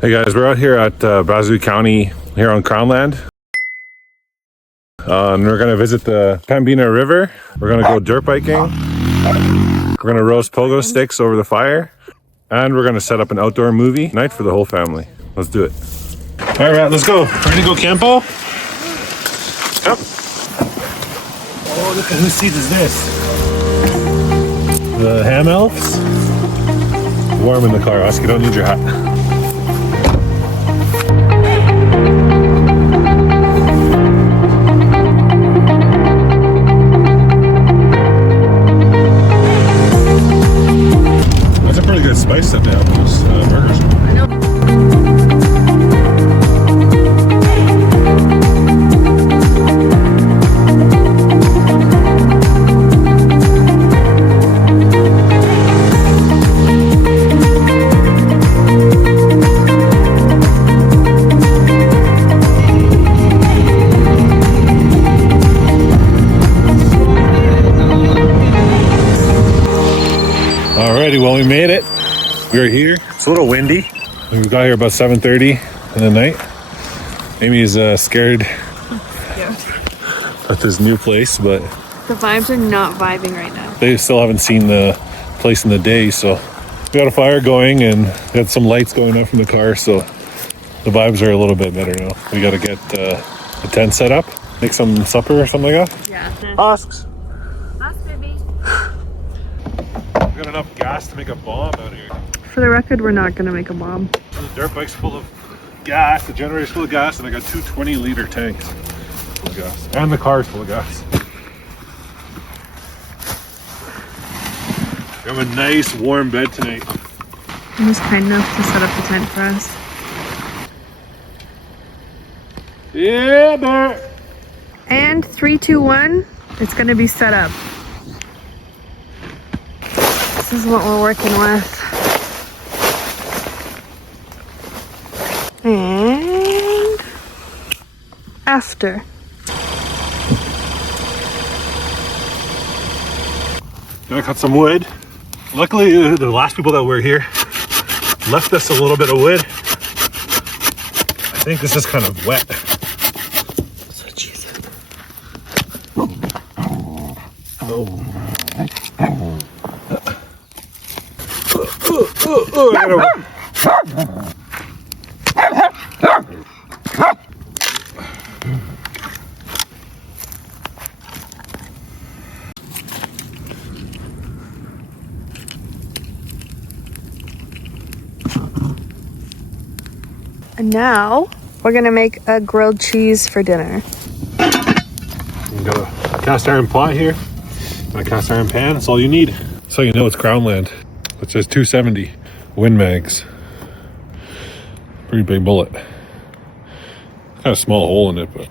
Hey guys, we're out here at Brazeau County here on Crown Land. And we're gonna visit the Pembina River. We're gonna go dirt biking. We're gonna roast pogo sticks over the fire. And we're gonna set up an outdoor movie night for the whole family. Let's do it. All right, let's go. Ready to go campo? Yep. Oh, look at whose seat is this? The ham elves? Warm in the car, Oscar, you don't need your hat. Good spice that they have in those burgers. I know. Alrighty, well we made it. We're here. It's a little windy. We got here about 7:30 in the night. Amy's scared at this new place, but The vibes are not vibing right now. they still haven't seen the place in the day, so we got a fire going and got some lights going up from the car, so the vibes are a little bit better now. We got to get the tent set up, make some supper or something like that. Yeah. Asks. Us, baby. We got enough gas to make a bomb out here. For the record, we're not gonna make a bomb. So the dirt bike's full of gas, the generator's full of gas, and I got two 20-liter tanks full of gas. And the car's full of gas. We have a nice warm bed tonight. He was kind enough to set up the tent for us. Yeah, Bert! And 3, 2, 1, it's gonna be set up. This is what we're working with. And after. Gonna cut some wood. Luckily, the last people that were here left us a little bit of wood. I think this is kind of wet. That's what she said. And now we're gonna make a grilled cheese for dinner. We got a cast iron pot here, and a cast iron pan. That's all you need. So you know it's Crown Land. It says 270 Win Mags. Pretty big bullet. Got a small hole in it, but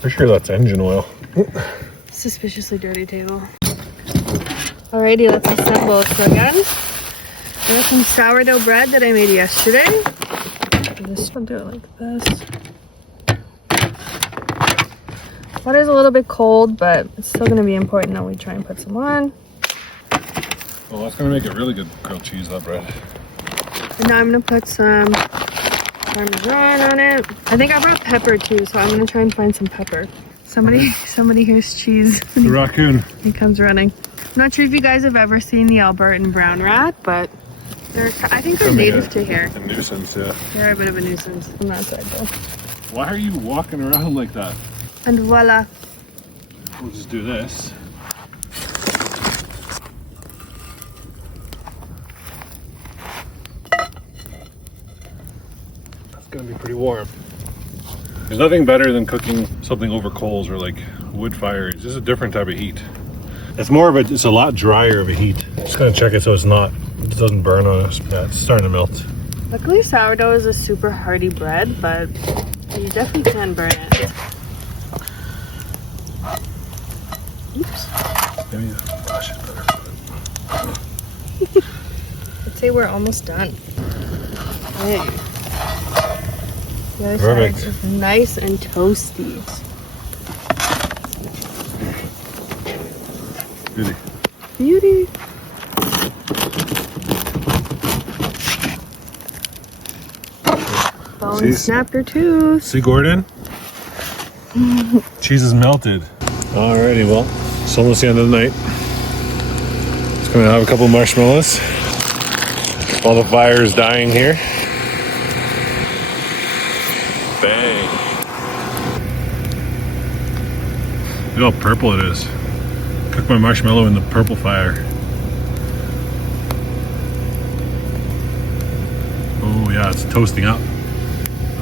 for sure that's engine oil. Suspiciously dirty table. Alrighty, let's assemble. So again, I got some sourdough bread that I made yesterday. I'll do it like this. Water's a little bit cold, but it's still going to be important that we try and put some on. Well, that's gonna make a really good grilled cheese, that bread. And now I'm going to put some Parmesan on it. I think I brought pepper too, so I'm going to try and find some pepper. Somebody hears cheese. The raccoon. He comes running. I'm not sure if you guys have ever seen the Albertan brown rat, but I think they're native to here. A nuisance, yeah. They're a bit of a nuisance on that side though. Why are you walking around like that? And voila. We'll just do this. That's gonna be pretty warm. There's nothing better than cooking something over coals or like wood fire. It's just a different type of heat. It's a lot drier of a heat. Just gonna check it so it doesn't burn on us. Yeah, it's starting to melt. Luckily sourdough is a super hearty bread, but you definitely can burn it. Oops. Maybe wash it better. I'd say we're almost done. Okay. The other Perfect. side is nice and toasty. Beauty. Beauty. Bowen snapped her tooth. See, Gordon? Cheese is melted. Alrighty, well, it's almost the end of the night. Just gonna have a couple marshmallows while the fire is dying here. Bang. Look how purple it is. Cook my marshmallow in the purple fire. Oh yeah, it's toasting up.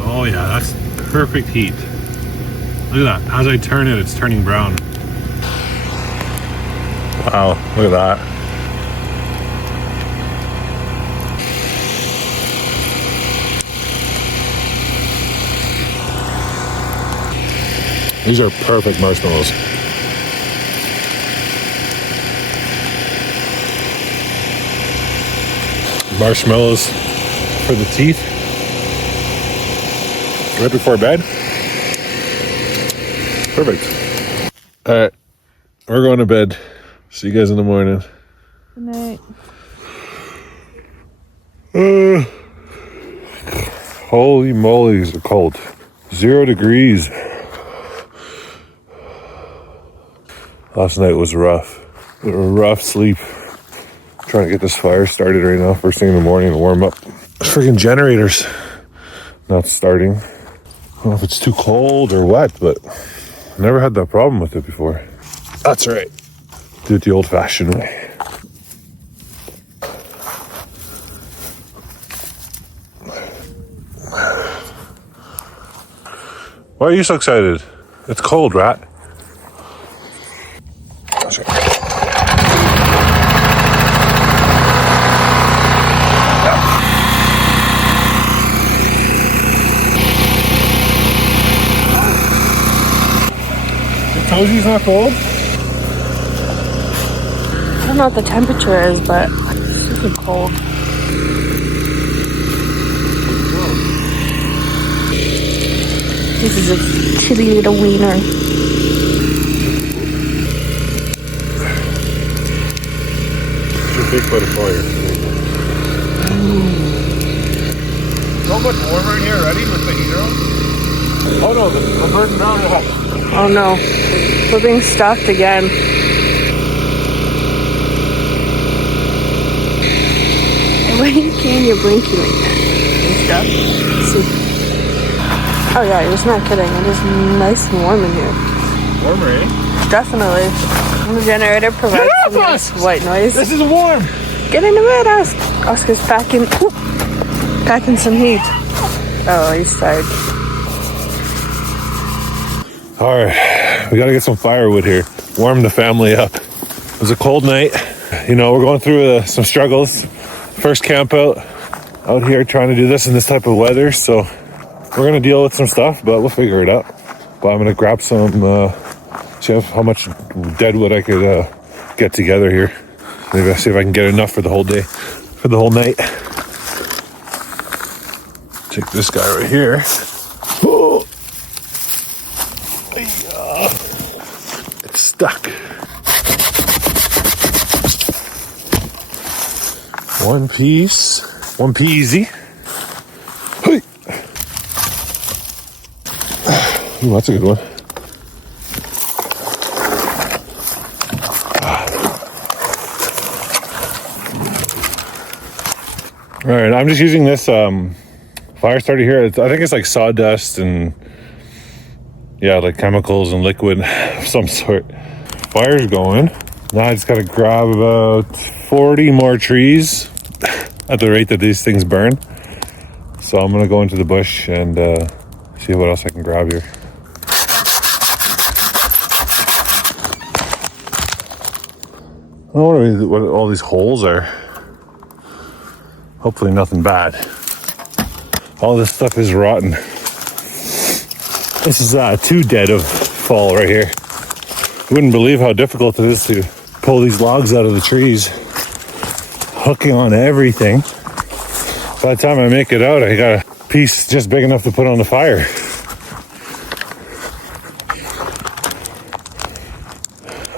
Oh yeah, that's perfect heat. Look at that. As I turn it, it's turning brown. Wow, look at that. These are perfect marshmallows. Marshmallows for the teeth. Right before bed. Perfect. Alright. We're going to bed. See you guys in the morning. Good night. Holy moly, is it cold. 0 degrees. Last night was rough. A rough sleep. Trying to get this fire started right now, first thing in the morning to warm up. Freaking generators not starting. I don't know if it's too cold or what, but I never had that problem with it before. That's right. Do it the old-fashioned way. Why are you so excited? It's cold, rat. Cozy's not cold? I don't know what the temperature is, but it's super cold. This is a chilly little wiener. Too big by the fire. So much warmer in here already with the heater on? Oh no, the burden down. Oh no, we're being stalked again. Why can't you blinking like that and stuff? See. Oh yeah, you're just not kidding. It is nice and warm in here. Warmer, eh? Definitely. The generator provides some nice white noise. This is warm. Get into bed, Oscar's packing some heat. Oh, he's tired. All right, we gotta get some firewood here. Warm the family up. It was a cold night. You know, we're going through some struggles. First camp out here trying to do this in this type of weather. So we're gonna deal with some stuff, but we'll figure it out. But I'm gonna grab some, see how much dead wood I could get together here. Maybe see if I can get enough for the whole day, for the whole night. Take this guy right here. Oh. It's stuck. One piece. One peasy. Hey. Ooh, that's a good one. All right, I'm just using this fire starter here. I think it's like sawdust and yeah, like chemicals and liquid of some sort. Fire's going. Now I just gotta grab about 40 more trees at the rate that these things burn. So I'm gonna go into the bush and see what else I can grab here. I don't know what all these holes are. Hopefully nothing bad. All this stuff is rotten. This is too dead of fall right here. You wouldn't believe how difficult it is to pull these logs out of the trees. Hooking on everything. By the time I make it out, I got a piece just big enough to put on the fire.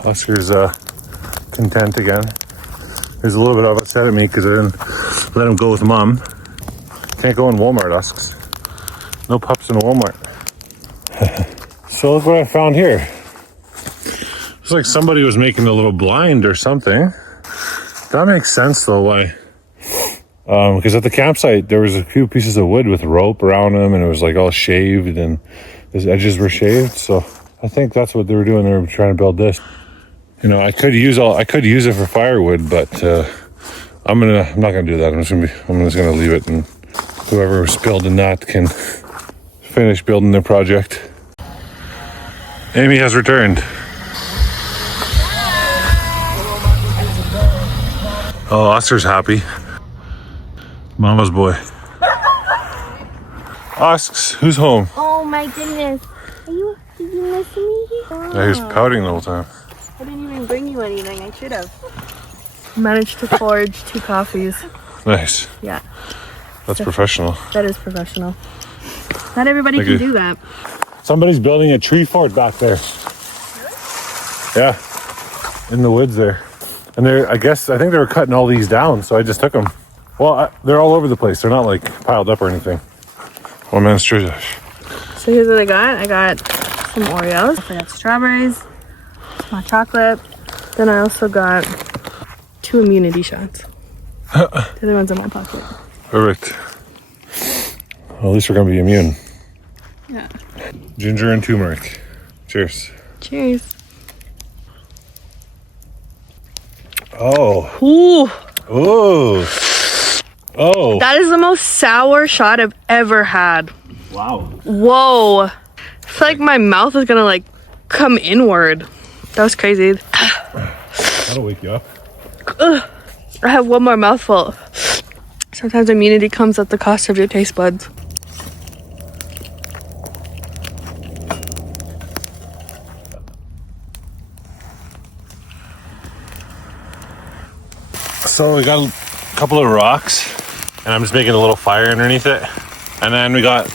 Oscar's content again. He's a little bit upset at me because I didn't let him go with Mom. Can't go in Walmart, Usks. No pups in Walmart. So look what I found here. It's like somebody was making a little blind or something. That makes sense though, why? Because at the campsite, there was a few pieces of wood with rope around them and it was like all shaved and the edges were shaved. So I think that's what they were doing. They were trying to build this. You know, I could use it for firewood, but I'm not gonna do that. I'm just gonna leave it, and whoever was building that can finish building their project. Amy has returned. Oh, Oscar's happy. Mama's boy. Asks, who's home? Oh my goodness. Did you miss me? Yeah, he was pouting the whole time. I didn't even bring you anything. I should have. Managed to forge 2 coffees. Nice. Yeah, That's professional. that is professional. Not everybody Thank can you. do that. Somebody's building a tree fort back there. Yeah, in the woods there. And I think they were cutting all these down, so I just took them. Well, they're all over the place. They're not like piled up or anything. One man's treasure. So here's what I got. I got some Oreos. I got strawberries, hot chocolate. Then I also got 2 immunity shots. The other one's in my pocket. Perfect. Well, at least we're gonna be immune. Yeah. Ginger and turmeric. Cheers. Cheers. Oh. Ooh, Ooh. Oh. that is the most sour shot I've ever had. Wow. Whoa. It's like my mouth is gonna like come inward. That was crazy. That'll wake you up. I have one more mouthful. Sometimes immunity comes at the cost of your taste buds. So we got a couple of rocks, and I'm just making a little fire underneath it. And then we got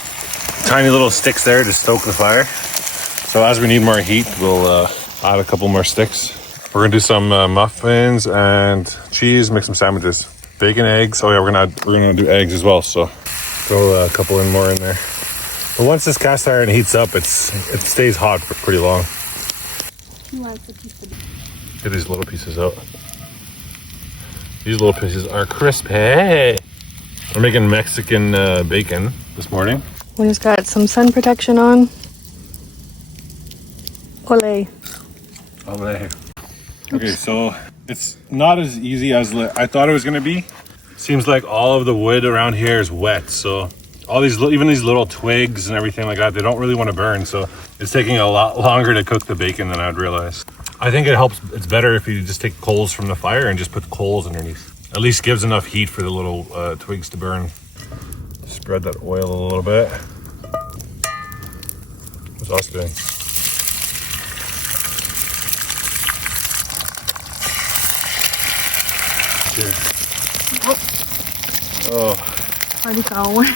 tiny little sticks there to stoke the fire. So as we need more heat, we'll add a couple more sticks. We're gonna do some muffins and cheese, make some sandwiches, bacon, eggs. Oh yeah, we're gonna do eggs as well. So throw a couple more in there. But once this cast iron heats up, it stays hot for pretty long. Get these little pieces out. These little pieces are crispy. We're making Mexican bacon this morning. We just got some sun protection on. Ole. Okay, so it's not as easy as I thought it was gonna be. Seems like all of the wood around here is wet, so all these, even these little twigs and everything like that, they don't really want to burn. So it's taking a lot longer to cook the bacon than I'd realized. I think it helps. It's better if you just take coals from the fire and just put coals underneath. At least gives enough heat for the little twigs to burn. Spread that oil a little bit. What's us doing? Cheers. Oh. Already fell away.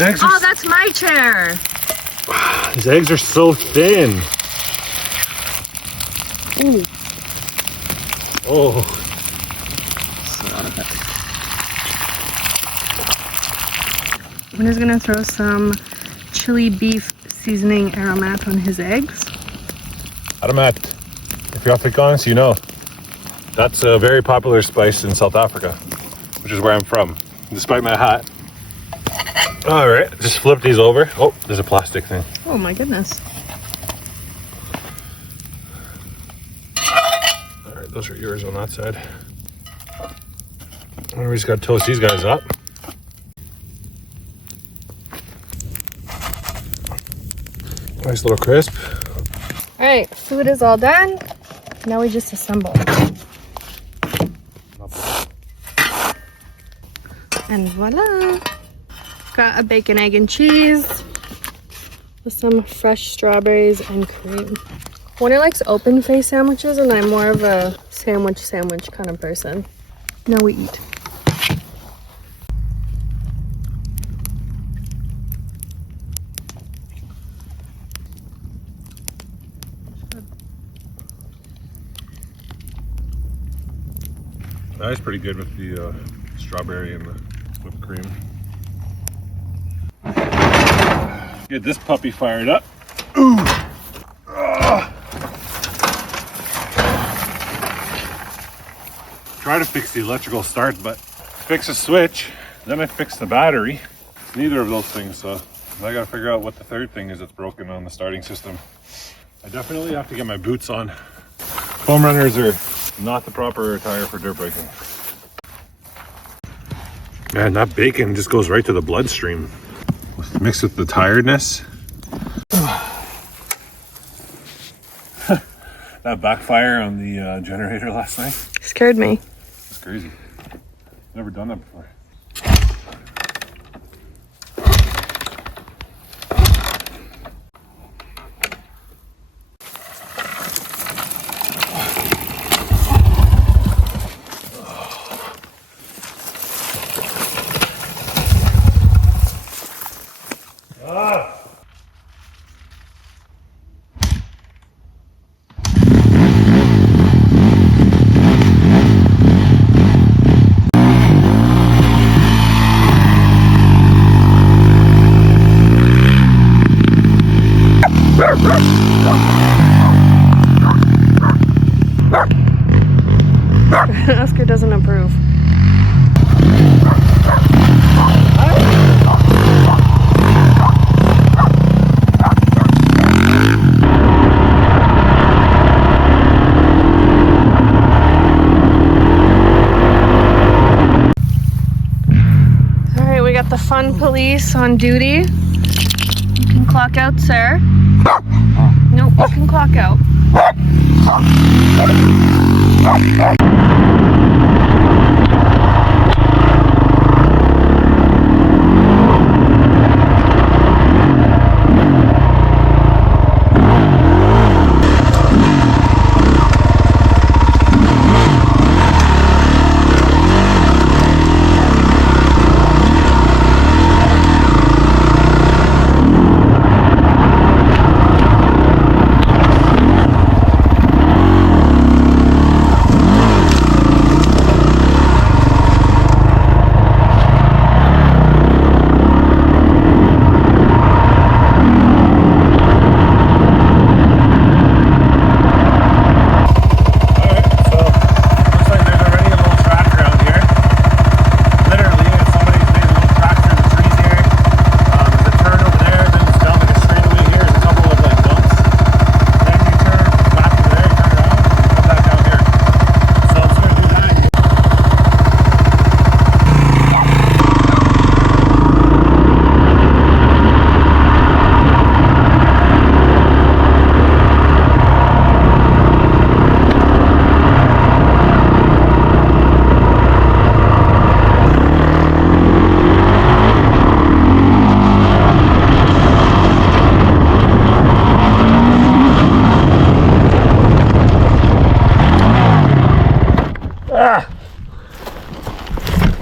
Eggs Oh, are, that's my chair. these eggs are so thin. Ooh. Oh. I'm just gonna throw some chili beef seasoning aromat on his eggs. Aromat. If you're Afrikaans, you know. That's a very popular spice in South Africa, which is where I'm from, despite my hat. All right, just flip these over. Oh, there's a plastic thing. Oh my goodness. All right, those are yours on that side. And we just got to toast these guys up. Nice little crisp. All right, food is all done. Now we just assemble. And voila. Got a bacon, egg, and cheese with some fresh strawberries and cream. Warner likes open face sandwiches, and I'm more of a sandwich kind of person. Now we eat. That's pretty good with the strawberry and the whipped cream. Get this puppy fired up. Ooh. Try to fix the electrical start, but fix a switch, then I fix the battery. Neither of those things, so I gotta figure out what the third thing is that's broken on the starting system. I definitely have to get my boots on. Foam runners are not the proper attire for dirt biking. Man, that bacon just goes right to the bloodstream. Mixed with the tiredness. That backfire on the generator last night. Scared me. It's crazy. Never done that before. Oscar doesn't approve. All right, we got the fun police on duty. You can clock out, sir. Nope, you can clock out.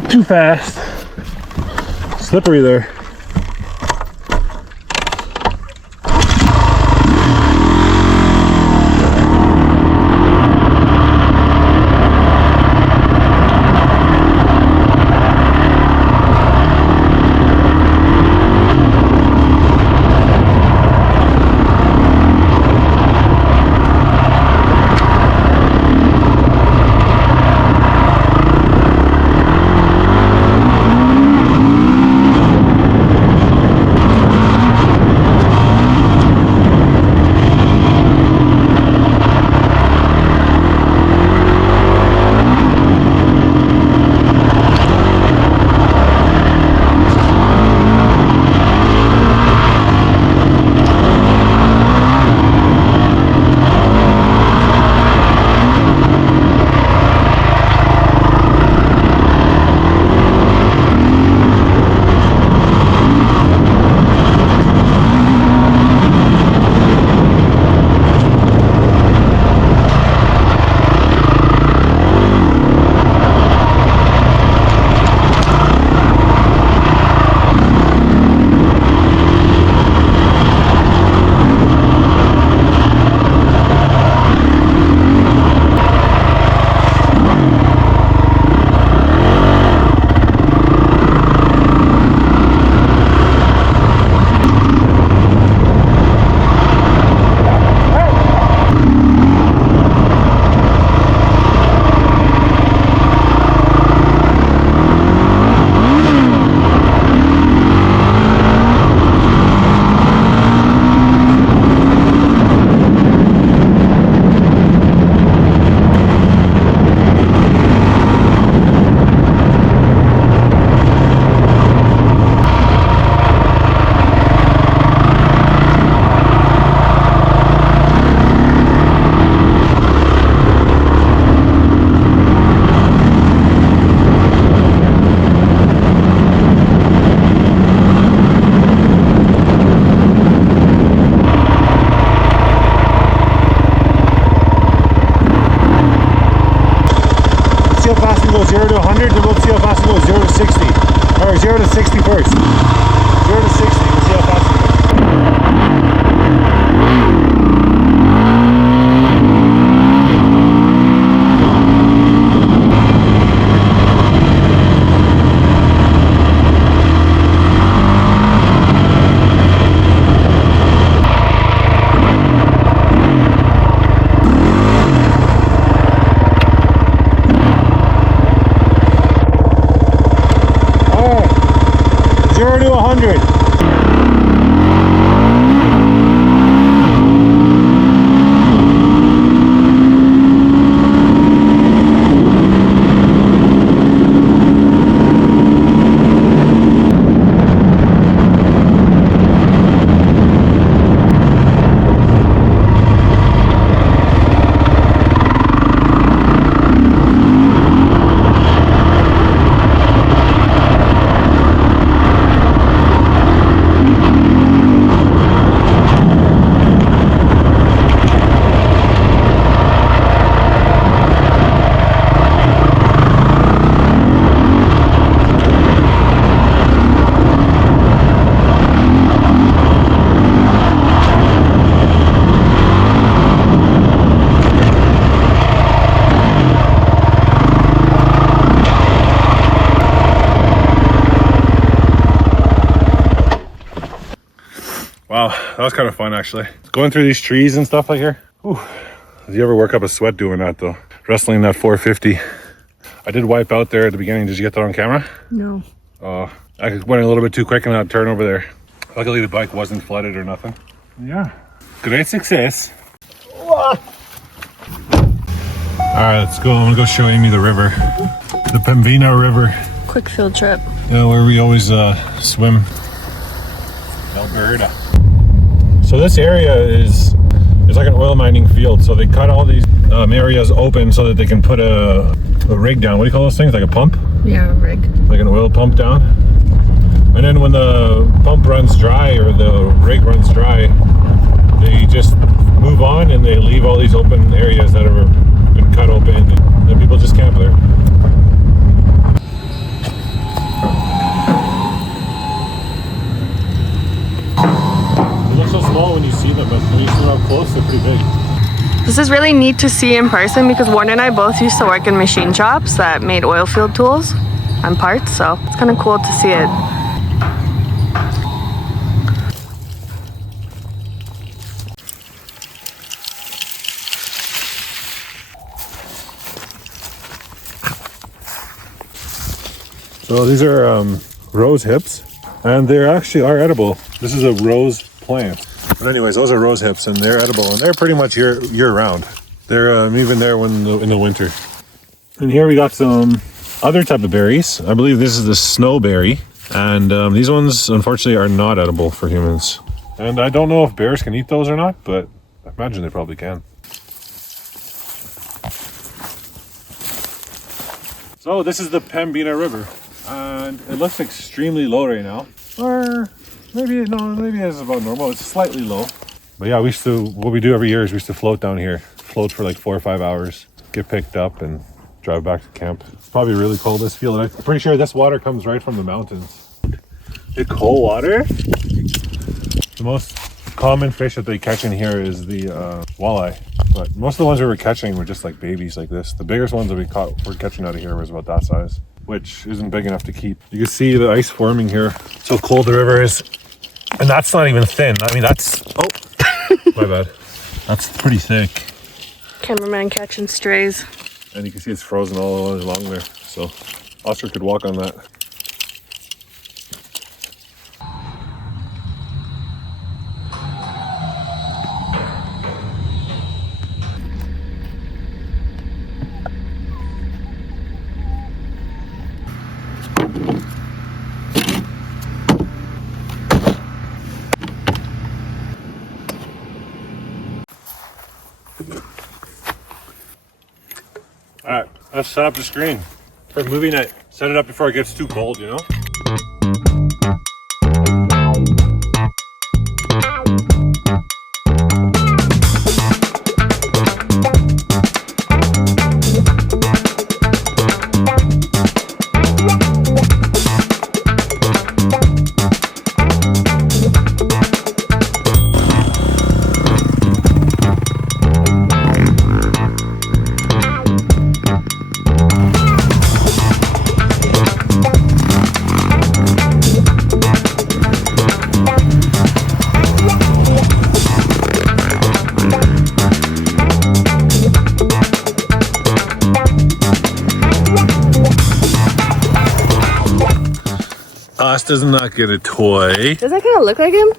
Too fast. Slippery there. go 0 to 100, then we'll see how fast it goes. 0 to 60. Or 0 to 60 first. 0 to 60, we'll see how fast it goes. Alright, 0 to 100. Wow, that was kind of fun actually. Going through these trees and stuff like here. Whew. Did you ever work up a sweat doing that though? Wrestling that 450. I did wipe out there at the beginning. Did you get that on camera? No. I went a little bit too quick in that turn over there. Luckily the bike wasn't flooded or nothing. Yeah, great success. Alright, let's go. I'm gonna go show Amy the river. The Pembina River. Quick field trip. Where we always swim. Alberta. So this area is like an oil mining field. So they cut all these areas open so that they can put a rig down. What do you call those things? Like a pump? Yeah, rig. Like an oil pump down. And then when the pump runs dry or the rig runs dry, they just move on and they leave all these open areas that have been cut open, and then people just camp there. So small when you see them, but when you see them up close, they're pretty big. This is really neat to see in person because Warren and I both used to work in machine shops that made oil field tools and parts, so it's kind of cool to see it. So these are rose hips, and they actually are edible. This is a rose plant. But anyways, those are rose hips, and they're edible, and they're pretty much year round. They're even there in the winter. And here we got some other type of berries. I believe this is the snowberry, and these ones unfortunately are not edible for humans. And I don't know if bears can eat those or not, but I imagine they probably can. So this is the Pembina River, and it looks extremely low right now. Or maybe it's about normal. It's slightly low. But yeah, what we do every year is we used to float down here. Float for like 4 or 5 hours, get picked up and drive back to camp. It's probably really cold, this field. I'm pretty sure this water comes right from the mountains. The cold water? The most common fish that they catch in here is the walleye. But most of the ones we were catching were just like babies like this. The biggest ones that we're catching out of here was about that size, which isn't big enough to keep. You can see the ice forming here. So cold the river is. And that's not even thin. I mean, that's, oh, my bad. That's pretty thick. Cameraman catching strays. And you can see it's frozen all along there. So Oscar could walk on that. Alright, let's set up the screen for movie night. Set it up before it gets too cold, you know? Ross does not get a toy. Does that kind of look like him?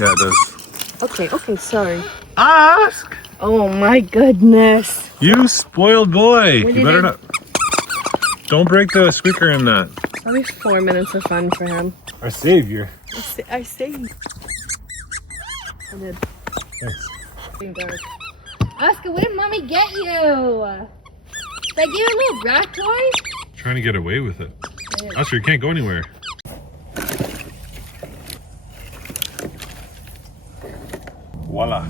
Yeah, it does. Okay, sorry. Ask! Oh my goodness. You spoiled boy. What You better did not. Don't break the squeaker in that. Only 4 minutes of fun for him. Our savior. I saved. I did. Thanks. Being dark. Oscar, what did mommy get you? Did I give you a little rat toy? Trying to get away with it. Oscar, you can't go anywhere. Voila.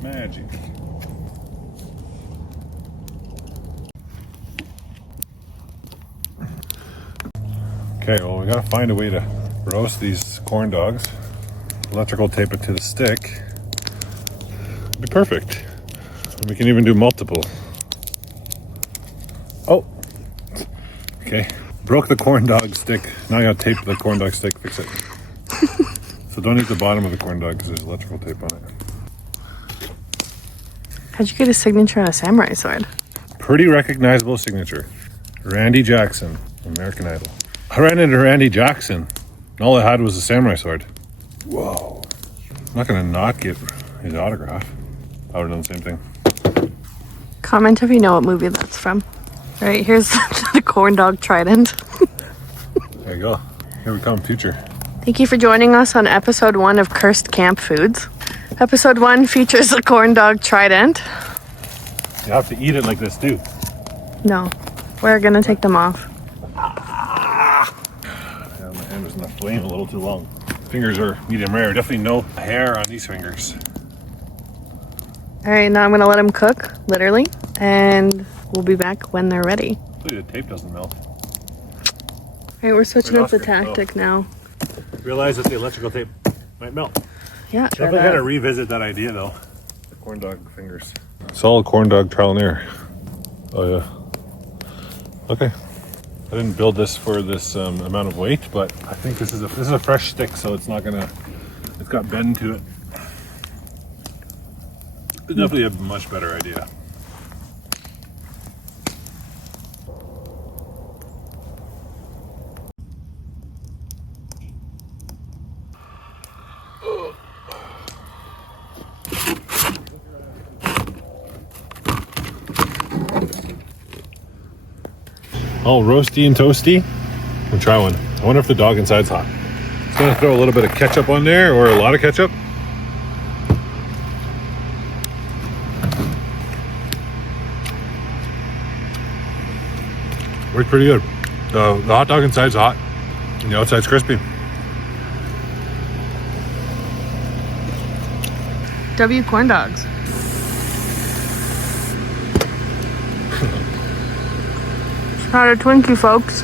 Magic. Okay, well, we gotta find a way to roast these corn dogs. Electrical tape it to the stick. Be perfect. We can even do multiple. Oh. Okay. Broke the corn dog stick. Now I gotta tape the corn dog stick, fix it. So don't eat the bottom of the corn dog because there's electrical tape on it. How'd you get a signature on a samurai sword? Pretty recognizable signature. Randy Jackson, American Idol. I ran into Randy Jackson. All I had was a samurai sword. Whoa. I'm not gonna not get his autograph. I would have done the same thing. Comment if you know what movie that's from. All right, here's the corn dog trident. There you go. Here we come, future. Thank you for joining us on episode 1 of Cursed Camp Foods. Episode 1 features the corn dog trident. You have to eat it like this too. No, we're gonna take them off. Yeah, my hand was in the flame a little too long. Fingers are medium rare. Definitely no hair on these fingers. All right, now I'm gonna let them cook, literally, and we'll be back when they're ready. Hopefully the tape doesn't melt. All right, we're switching Where'd up the Oscar go? tactic now. Realize that the electrical tape might melt. Yeah, Definitely gotta revisit that idea though. The corn dog fingers. Solid corn dog trial and error. Oh yeah. Okay. I didn't build this for this amount of weight, but I think this is a fresh stick, so it's not gonna. It's got bend to it. It's definitely a much better idea. All roasty and toasty. We'll try one. I wonder if the dog inside's hot. Just gonna throw a little bit of ketchup on there, or a lot of ketchup. Worked pretty good. The hot dog inside's hot, and the outside's crispy. W corn dogs. It's not a Twinkie, folks.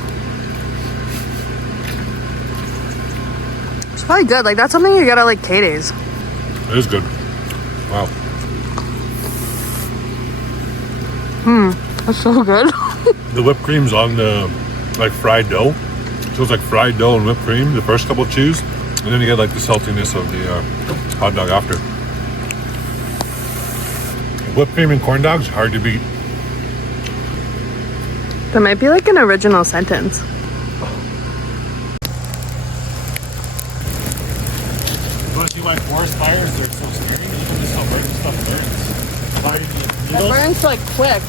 It's probably good. Like, that's something you gotta like Katie's. It is good. Wow. That's so good. The whipped cream's on the like fried dough. So it's like fried dough and whipped cream, the first couple chews, and then you get like the saltiness of the hot dog after. Whipped cream and corn dogs, hard to beat. That might be like an original sentence. You want to see why forest fires are so scary? Even this stuff burns. It burns like quick.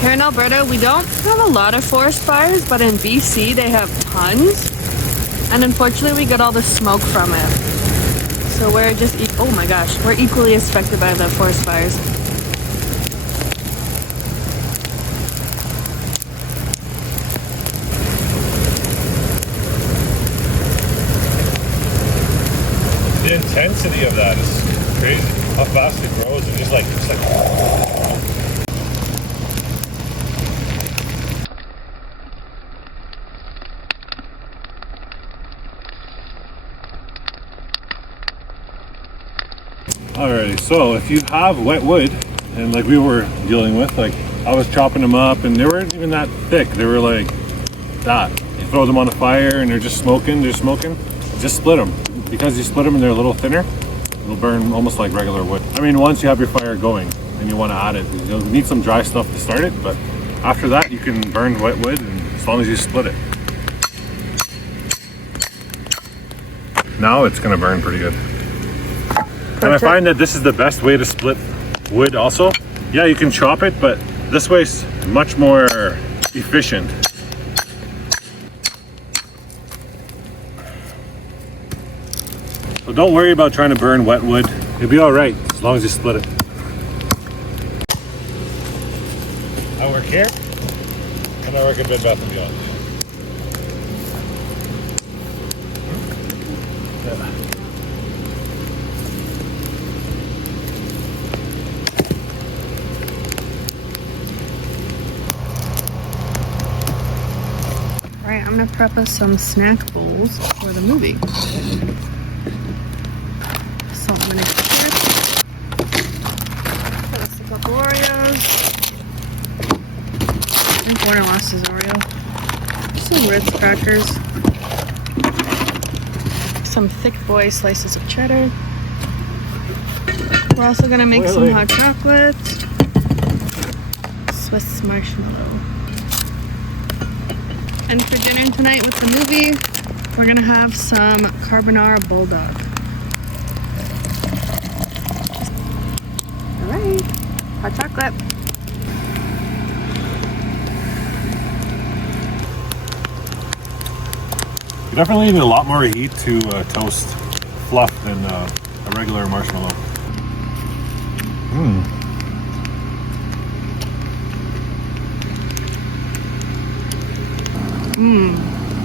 Here in Alberta, we don't have a lot of forest fires, but in BC they have tons. And unfortunately, we get all the smoke from it. So we're just, oh my gosh, we're equally affected by the forest fires. The intensity of that is crazy. How fast it grows and just like, it's like. Alrighty, so if you have wet wood, and like we were dealing with, like I was chopping them up and they weren't even that thick. They were like that. You throw them on a fire and they're just smoking, just split them. Because you split them and they're a little thinner, it'll burn almost like regular wood. I mean, once you have your fire going and you want to add it, you'll need some dry stuff to start it, but after that you can burn wet wood and as long as you split it. Now it's gonna burn pretty good. And I find that this is the best way to split wood also. Yeah, you can chop it, but this way's much more efficient. So don't worry about trying to burn wet wood. You'll be all right as long as you split it. I work here, and I work at Bed Bath & Beyond. Alright, I'm gonna prep us some snack bowls for the movie. Salt and vinegar chips. Got us a couple Oreos. I think Warner lost his Oreo. Some Ritz crackers. Some thick boy slices of cheddar. We're also gonna make some hot chocolate. Swiss marshmallow. And for dinner tonight with the movie, we're gonna have some carbonara bulldog. Alright, hot chocolate. You definitely need a lot more heat to toast fluff than a regular marshmallow.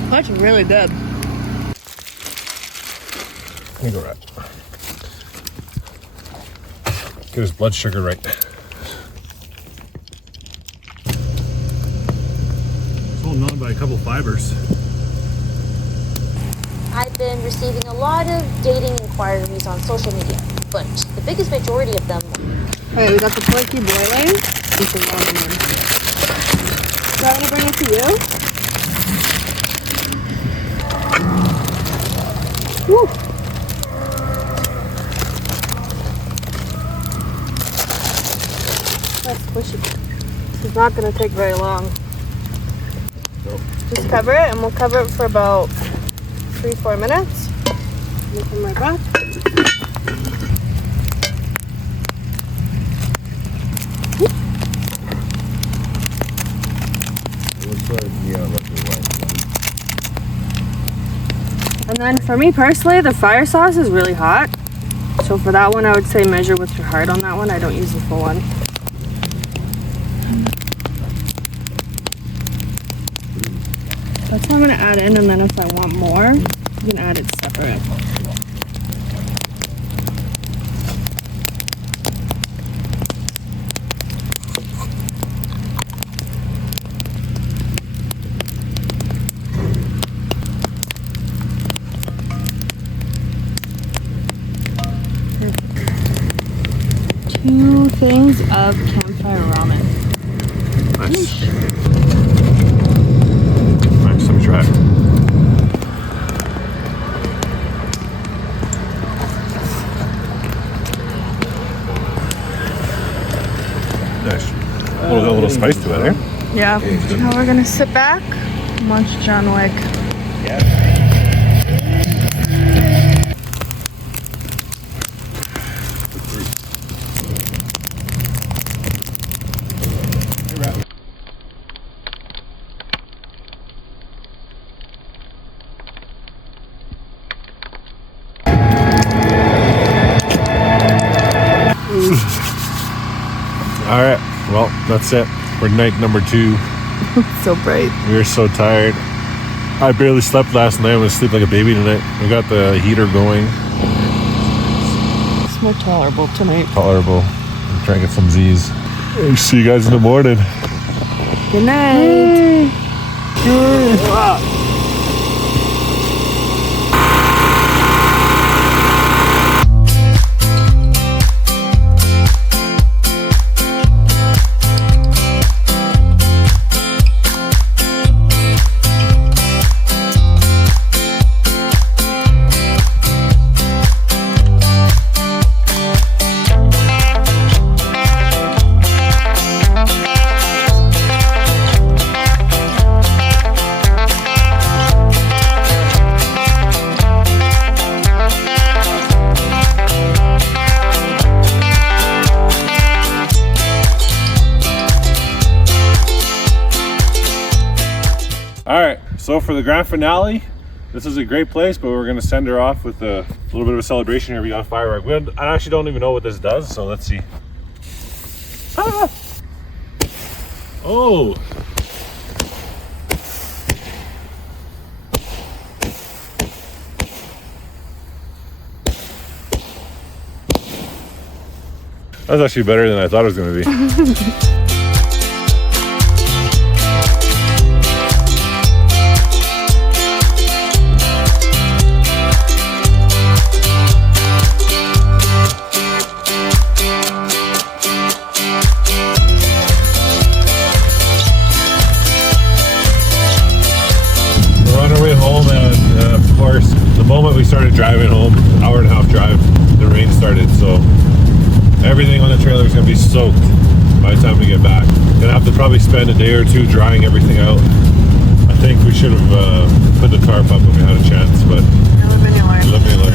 That's really good. Let me go right. Get his blood sugar right. It's holding on by a couple fibers. I've been receiving a lot of dating inquiries on social media, but the biggest majority of them. Alright, we got the porky boiling. And some ramen in. Do I want to bring it to you? Woo! That's squishy. This is not going to take very long. Nope. Just cover it, and we'll cover it for about 3-4 minutes. We'll come right back. And then for me personally, the fire sauce is really hot. So for that one, I would say measure with your heart on that one. I don't use the full one. That's what I'm gonna add in, and then if I want more, you can add it separate. Two things of campfire ramen. Nice. Nice, let me try it. Nice. A little spice to it, eh? Yeah. Now we're gonna sit back and watch John Wick. All right, well, that's it for night number 2. So bright. We were so tired. I barely slept last night. I'm gonna sleep like a baby tonight. We got the heater going. It's more tolerable tonight. Tolerable. I'm trying to get some Z's. I'll see you guys in the morning. Good night. So for the grand finale, this is a great place, but we're gonna send her off with a little bit of a celebration here. We got a firework. I actually don't even know what this does, so let's see. Ah! Oh! That was actually better than I thought it was gonna be. The moment we started driving home, hour and a half drive, the rain started, so everything on the trailer is going to be soaked by the time we get back. Gonna have to probably spend a day or two drying everything out. I think we should have put the tarp up when we had a chance, but Live in your life. live in your life.